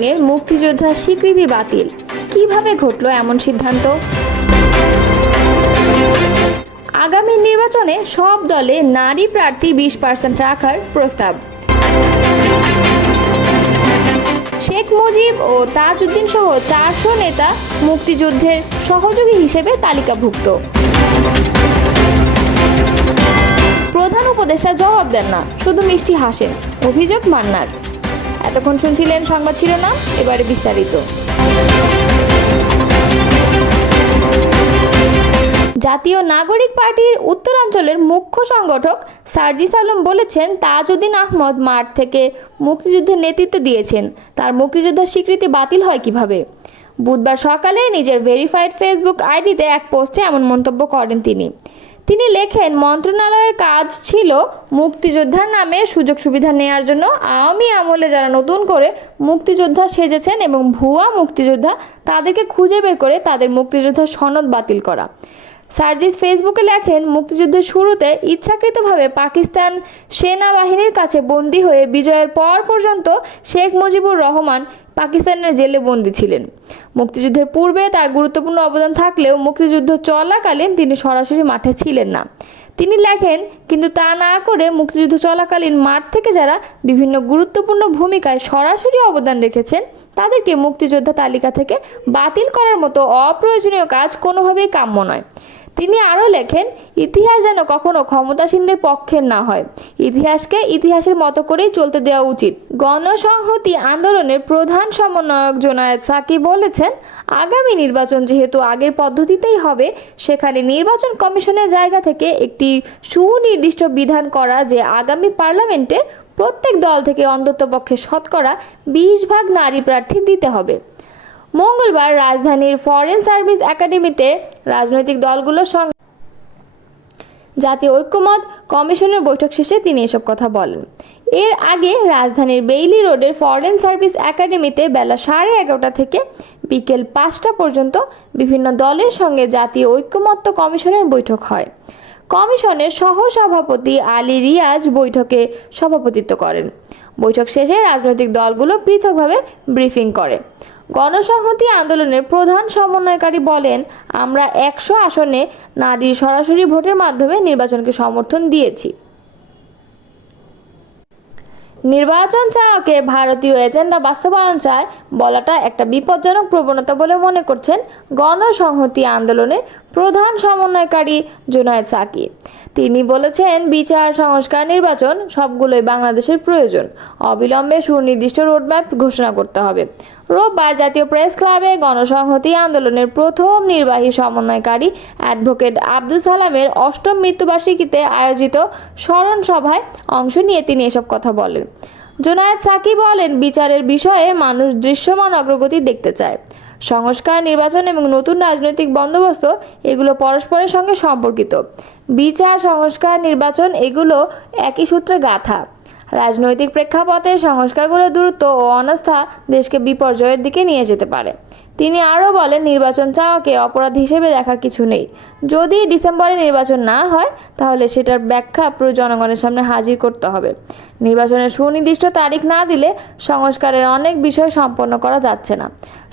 শ্রেণীর মুক্তিযোদ্ধার স্বীকৃতি বাতিল। কিভাবে ঘটল এমন সিদ্ধান্ত? আগামী নির্বাচনে সব দলে নারী প্রার্থী 20% রাখার প্রস্তাব। শেখ মুজিব ও তাজউদ্দিন সহ 400 নেতা মুক্তিযুদ্ধের সহযোগী হিসেবে তালিকাভুক্ত। প্রধান উপদেষ্টা জবাব দেন না, শুধু মিষ্টি হাসেন, অভিযোগ মান্নার। এতক্ষণ শুনছিলেন সংবাদ শিরোনাম, এবারে বিস্তারিত। জাতীয় নাগরিক পার্টির উত্তরাঞ্চলের মুখ্য সংগঠক সার্জিস আলম বলেছেন, তাজউদ্দিন আহমদ মাঠ থেকে মুক্তিযুদ্ধের নেতৃত্ব দিয়েছেন, তার মুক্তিযোদ্ধার স্বীকৃতি বাতিল হয় কিভাবে? বুধবার সকালে নিজের ভেরিফাইড ফেসবুক আইডিতে এক পোস্টে এমন মন্তব্য করেন তিনি লেখেন, মন্ত্রণালয়ের কাজ ছিল মুক্তিযোদ্ধার নামে সুযোগ সুবিধা নেয়ার জন্য আওয়ামী আমলে যারা নতুন করে মুক্তিযোদ্ধা সেজেছেন এবং ভুয়া মুক্তিযোদ্ধা তাদেরকে খুঁজে বের করে তাদের মুক্তিযোদ্ধার সনদ বাতিল করা। সার্জিস ফেসবুকে লেখেন, মুক্তিযুদ্ধের শুরুতে ইচ্ছাকৃতভাবে পাকিস্তান সেনাবাহিনীর কাছে বন্দী হয়ে বিজয়ের পর পর্যন্ত শেখ মুজিবুর রহমান পাকিস্তানের জেলে বন্দী ছিলেন। মুক্তিযুদ্ধের পূর্বে তার গুরুত্বপূর্ণ অবদান থাকলেও মুক্তিযুদ্ধ চলাকালীন তিনি সরাসরি মাঠে ছিলেন না। তিনি লেখেন, কিন্তু তা না করে মুক্তিযুদ্ধ চলাকালীন মাঠ থেকে যারা বিভিন্ন গুরুত্বপূর্ণ ভূমিকায় সরাসরি অবদান রেখেছেন তাদেরকে মুক্তিযোদ্ধা তালিকা থেকে বাতিল করার মতো অপ্রয়োজনীয় কাজ কোনোভাবেই কাম্য নয়। তিনি আরও লেখেন, ইতিহাস যেন কখনো ক্ষমতাসীনদের পক্ষের না হয়, ইতিহাসকে ইতিহাসের মতো করেই চলতে দেওয়া উচিত। গণসংহতি আন্দোলনের প্রধান সমন্বয়ক জোনায়েদ সাকি বলেছেন, আগামী নির্বাচন যেহেতু আগের পদ্ধতিতেই হবে, সেখানে নির্বাচন কমিশনের জায়গা থেকে একটি সুনির্দিষ্ট বিধান করা যে আগামী পার্লামেন্টে প্রত্যেক দল থেকে অন্ততপক্ষে শতকরা 20% নারী প্রার্থী দিতে হবে। মঙ্গলবার রাজধানীর ফরেন সার্ভিস একাডেমিতে রাজনৈতিক দলগুলোর সঙ্গে জাতীয় ঐক্যমত কমিশনের বৈঠক শেষে তিনি এসব কথা বলেন। এর আগে রাজধানীর বেইলি রোডের ফরেন সার্ভিস একাডেমিতে বেলা 11:30 থেকে বিকেল 5টা পর্যন্ত বিভিন্ন দলের সঙ্গে জাতীয় ঐক্যমত্য কমিশনের বৈঠক হয়। কমিশনের সহসভাপতি আলী রিয়াজ বৈঠকে সভাপতিত্ব করেন। বৈঠক শেষে রাজনৈতিক দলগুলো পৃথকভাবে ব্রিফিং করে। গণসংহতি আন্দোলনের প্রধান সমন্বয়কারী বলেন, আমরা 100 আসনে নারীর সরাসরি ভোটের মাধ্যমে নির্বাচনকে সমর্থন দিয়েছি। নির্বাচন চাওয়াকে ভারতীয় এজেন্ডা বাস্তবায়ন চায় বলাটা একটা বিপজ্জনক প্রবণতা বলে মনে করছেন গণসংহতি আন্দোলনের প্রধান সমন্বয়কারী জোনায়েদ সাকি। তিনি বলেছেন, বিচার, সংস্কার, নির্বাচন সবগুলোই বাংলাদেশের প্রয়োজন। অবিলম্বে সুনির্দিষ্ট রোডম্যাপ ঘোষণা করতে হবে। রোববার জাতীয় প্রেস ক্লাবে গণসংহতি আন্দোলনের প্রথম নির্বাহী সমন্বয়কারী অ্যাডভোকেট আব্দুল সালামের 8ম মৃত্যুবার্ষিকীতে আয়োজিত স্মরণ সভায় অংশ নিয়ে তিনি এসব কথা বলেন। জোনায়েদ সাকি বলেন, বিচারের বিষয়ে মানুষ দৃশ্যমান অগ্রগতি দেখতে চায়। সংস্কার, নির্বাচন এবং নতুন রাজনৈতিক বন্দোবস্ত এগুলো পরস্পরের সঙ্গে সম্পর্কিত। বিচার, সংস্কার, নির্বাচন এগুলো একই সূত্রে গাঁথা। রাজনৈতিক প্রেক্ষাপটে সংস্কারগুলোর দূরত্ব ও অনাস্থা দেশকে বিপর্যয়ের দিকে নিয়ে যেতে পারে। তিনি আরও বলেন, নির্বাচন চাওয়াকে অপরাধ হিসেবে দেখার কিছু নেই। যদি ডিসেম্বরে নির্বাচন না হয় তাহলে সেটার ব্যাখ্যা পুরো জনগণের সামনে হাজির করতে হবে। নির্বাচনের সুনির্দিষ্ট তারিখ না দিলে সংস্কারের অনেক বিষয় সম্পন্ন করা যাচ্ছে না।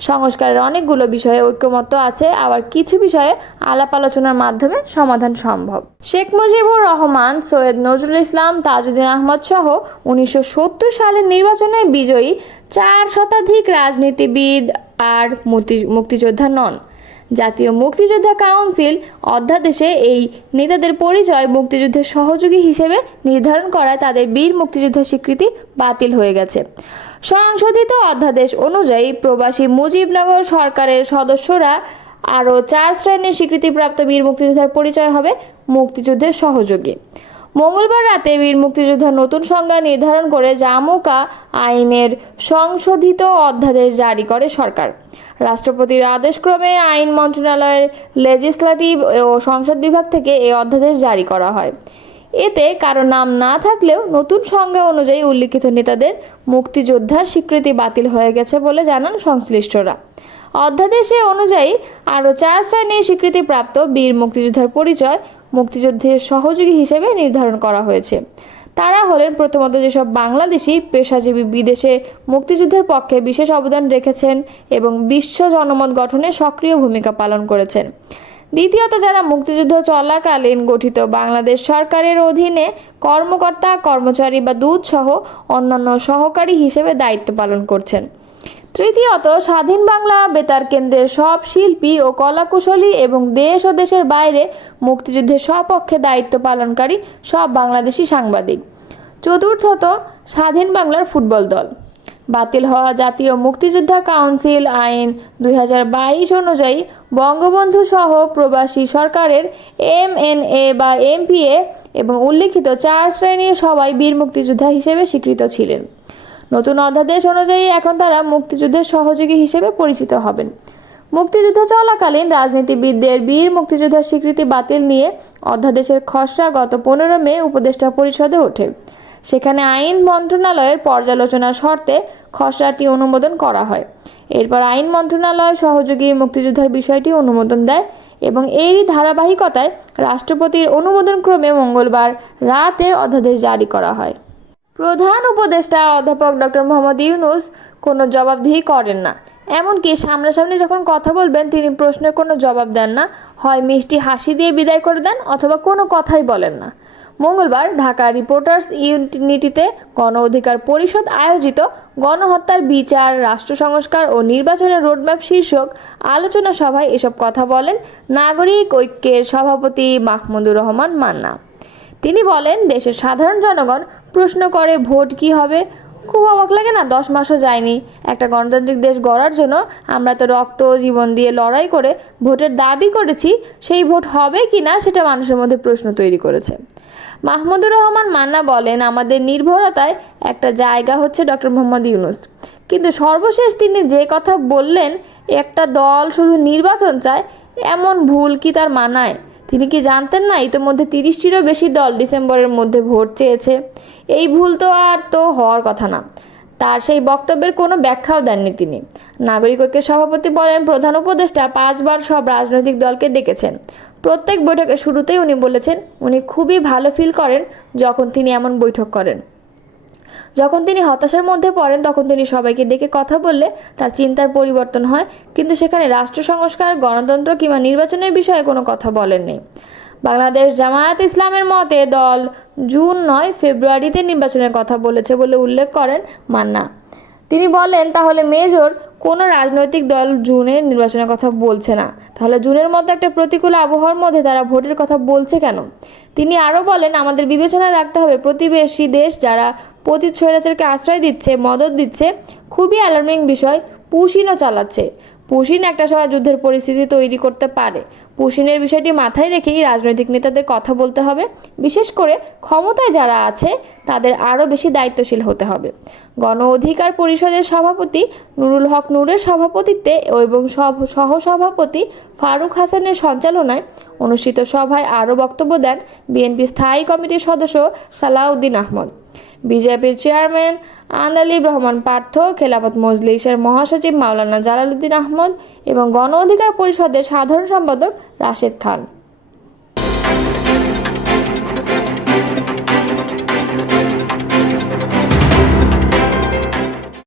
সংস্কারের অনেকগুলো বিষয়ে ঐক্যমত্য আছে, আবার কিছু বিষয়ে আলাপ আলোচনার মাধ্যমে সমাধান সম্ভব। শেখ মুজিবুর রহমান, সৈয়দ নজরুল ইসলাম, তাজউদ্দিন আহমদ সহ 1970 সালের নির্বাচনে বিজয়ী 4 শতাধিক রাজনীতিবিদ আর মুক্তিযোদ্ধা নন। জাতীয় মুক্তিযোদ্ধা কাউন্সিল অধ্যাদেশে এই নেতাদের পরিচয় মুক্তিযুদ্ধের সহযোগী হিসেবে নির্ধারণ করায় তাদের বীর মুক্তিযোদ্ধার স্বীকৃতি বাতিল হয়ে গেছে। সংশোধিত অধ্যাদেশ অনুযায়ী প্রবাসী মুজিবনগর সরকারের সদস্যরা আরও 4 শ্রেণীর স্বীকৃতিপ্রাপ্ত বীর মুক্তিযোদ্ধার পরিচয় হবে মুক্তিযুদ্ধের সহযোগী। মঙ্গলবার রাতে বীর মুক্তিযোদ্ধার নতুন সংজ্ঞা নির্ধারণ করে জামুকা আইনের সংশোধিত অধ্যাদেশ জারি করে সরকার। রাষ্ট্রপতির আদেশক্রমে আইন মন্ত্রণালয়ের লেজিসলেটিভ ও সংসদ বিভাগ থেকে এই অধ্যাদেশ জারি করা হয়। এতে কারো নাম না থাকলেও নতুন সংজ্ঞা অনুযায়ী উল্লিখিত নেতাদের মুক্তিযোদ্ধার স্বীকৃতি বাতিল হয়ে গেছে বলে জানান সংশ্লিষ্টরা। অধ্যাদেশে অনুযায়ী আরও 4 শ্রেণীর স্বীকৃতিপ্রাপ্ত বীর মুক্তিযোদ্ধার পরিচয় মুক্তিযুদ্ধের সহযোগী হিসেবে নির্ধারণ করা হয়েছে। তারা হলেন প্রথমত যেসব বাংলাদেশি পেশাজীবী বিদেশে মুক্তিযুদ্ধের পক্ষে বিশেষ অবদান রেখেছেন এবং বিশ্ব জনমত গঠনে সক্রিয় ভূমিকা পালন করেছেন। দ্বিতীয়ত যারা মুক্তিযুদ্ধ চলাকালীন গঠিত বাংলাদেশ সরকারের অধীনে কর্মকর্তা কর্মচারী বা দূতসহ অন্যান্য সহকারী হিসেবে দায়িত্ব পালন করছেন। তৃতীয়ত স্বাধীন বাংলা বেতার কেন্দ্রের সব শিল্পী ও কলাকুশলী এবং দেশ ও দেশের বাইরে মুক্তিযুদ্ধের সপক্ষে দায়িত্ব পালনকারী সব বাংলাদেশি সাংবাদিক। চতুর্থত স্বাধীন বাংলার ফুটবল দল। বাতিল হওয়া জাতীয় মুক্তিযোদ্ধা কাউন্সিল আইন 2022 অনুযায়ী বঙ্গবন্ধু সহ প্রবাসী সরকারের MNA বা MPA এবং উল্লিখিত 4 শ্রেণীর সবাই বীর মুক্তিযোদ্ধা হিসেবে স্বীকৃত ছিলেন। নতুন অধ্যাদেশ অনুযায়ী এখন তারা মুক্তিযুদ্ধের সহযোগী হিসেবে পরিচিত হবেন। মুক্তিযুদ্ধ চলাকালীন রাজনীতিবিদদের বীর মুক্তিযোদ্ধার স্বীকৃতি বাতিল নিয়ে অধ্যাদেশের খসড়া গত 15 মে উপদেষ্টা পরিষদে ওঠে। সেখানে আইন মন্ত্রণালয়ের পর্যালোচনার শর্তে খসড়াটি অনুমোদন করা হয়। এরপর আইন মন্ত্রণালয় সহযোগী মুক্তিযোদ্ধার বিষয়টি অনুমোদন দেয় এবং এরই ধারাবাহিকতায় রাষ্ট্রপতির অনুমোদনক্রমে মঙ্গলবার রাতে অধ্যাদেশ জারি করা হয়। প্রধান উপদেষ্টা অধ্যাপক ডক্টর মোহাম্মদ ইউনূস কোনো জবাবদিহি করেন না, এমনকি সামনাসামনি যখন কথা বলবেন তিনি প্রশ্নের কোনো জবাব দেন না, হয় মিষ্টি হাসি দিয়ে বিদায় করে দেন অথবা কোনো কথাই বলেন না। মঙ্গলবার ঢাকা রিপোর্টার্স ইউনিটিতে গণ অধিকার পরিষদ আয়োজিত গণহত্যার বিচার, রাষ্ট্র সংস্কার ও নির্বাচনের রোডম্যাপ শীর্ষক আলোচনা সভায় এসব কথা বলেন নাগরিক ঐক্যের সভাপতি মাহমুদুর রহমান মান্না। তিনি বলেন, দেশের সাধারণ জনগণ প্রশ্ন করে ভোট কি হবে। খুব অবাক লাগে না? 10 মাসও যায়নি একটা গণতান্ত্রিক দেশ গড়ার জন্য আমরা তো রক্ত জীবন দিয়ে লড়াই করে ভোটের দাবি করেছি, সেই ভোট হবে কি না সেটা মানুষের মধ্যে প্রশ্ন তৈরি করেছে। মাহমুদুর রহমান মান্না বলেন, আমাদের নির্ভরতায় একটা জায়গা হচ্ছে ডক্টর মোহাম্মদ ইউনূস, কিন্তু সর্বশেষ তিনি যে কথা বললেন একটা দল শুধু নির্বাচন চায়, এমন ভুল কি তার মানায়? তিনি কি জানতেন না ইতিমধ্যে 30টিরও বেশি দল ডিসেম্বরের মধ্যে ভোট চেয়েছে? এই ভুল তো হওয়ার কথা না। তার সেই বক্তব্যের কোনো ব্যাখ্যাও দেননি তিনি। নাগরিক ঐক্যের সভাপতি বলেন, প্রধান উপদেষ্টা 5 বার সব রাজনৈতিক দলকে ডেকেছেন। প্রত্যেক বৈঠকের শুরুতেই উনি বলেছেন উনি খুবই ভালো ফিল করেন যখন তিনি এমন বৈঠক করেন। যখন তিনি হতাশার মধ্যে পড়েন তখন তিনি সবাইকে ডেকে কথা বললে তার চিন্তার পরিবর্তন হয়, কিন্তু সেখানে রাষ্ট্র সংস্কার, গণতন্ত্র কিংবা নির্বাচনের বিষয়ে কোনো কথা বলেননি। বাংলাদেশ জামায়াত ইসলামের মতে দল জুন নয় ফেব্রুয়ারিতে নির্বাচনের কথা বলেছে বলে উল্লেখ করেন মান্না। তিনি বলেন, তাহলে মেজর কোনো রাজনৈতিক দল জুনে নির্বাচনের কথা বলছে না, তাহলে জুনের মতো একটা প্রতিকূল আবহাওয়ার মধ্যে তারা ভোটের কথা বলছে কেন? তিনি আরও বলেন, আমাদের বিবেচনায় রাখতে হবে প্রতিবেশী দেশ যারা পতিত স্বৈরাচারকে আশ্রয় দিচ্ছে, মদত দিচ্ছে, খুবই অ্যালার্মিং বিষয়, পুশিনও চালাচ্ছে। পুশিন একটা সময় যুদ্ধের পরিস্থিতি তৈরি করতে পারে। পুশিনের বিষয়টি মাথায় রেখেই রাজনৈতিক নেতাদের কথা বলতে হবে। বিশেষ করে ক্ষমতায় যারা আছে তাদের আরও বেশি দায়িত্বশীল হতে হবে। গণ অধিকার পরিষদের সভাপতি নুরুল হক নূরের সভাপতিত্বে এবং সহসভাপতি ফারুক হাসানের সঞ্চালনায় অনুষ্ঠিত সভায় আরও বক্তব্য দেন বিএনপি স্থায়ী কমিটির সদস্য সালাউদ্দিন আহমদ, বিজেপির চেয়ারম্যান আন্দালিব রহমান পার্থ, খেলাফত মজলিসের মহাসচিব মাওলানা জালালউদ্দিন আহমদ এবং গণ অধিকার পরিষদের সাধারণ সম্পাদক রাশেদ খান।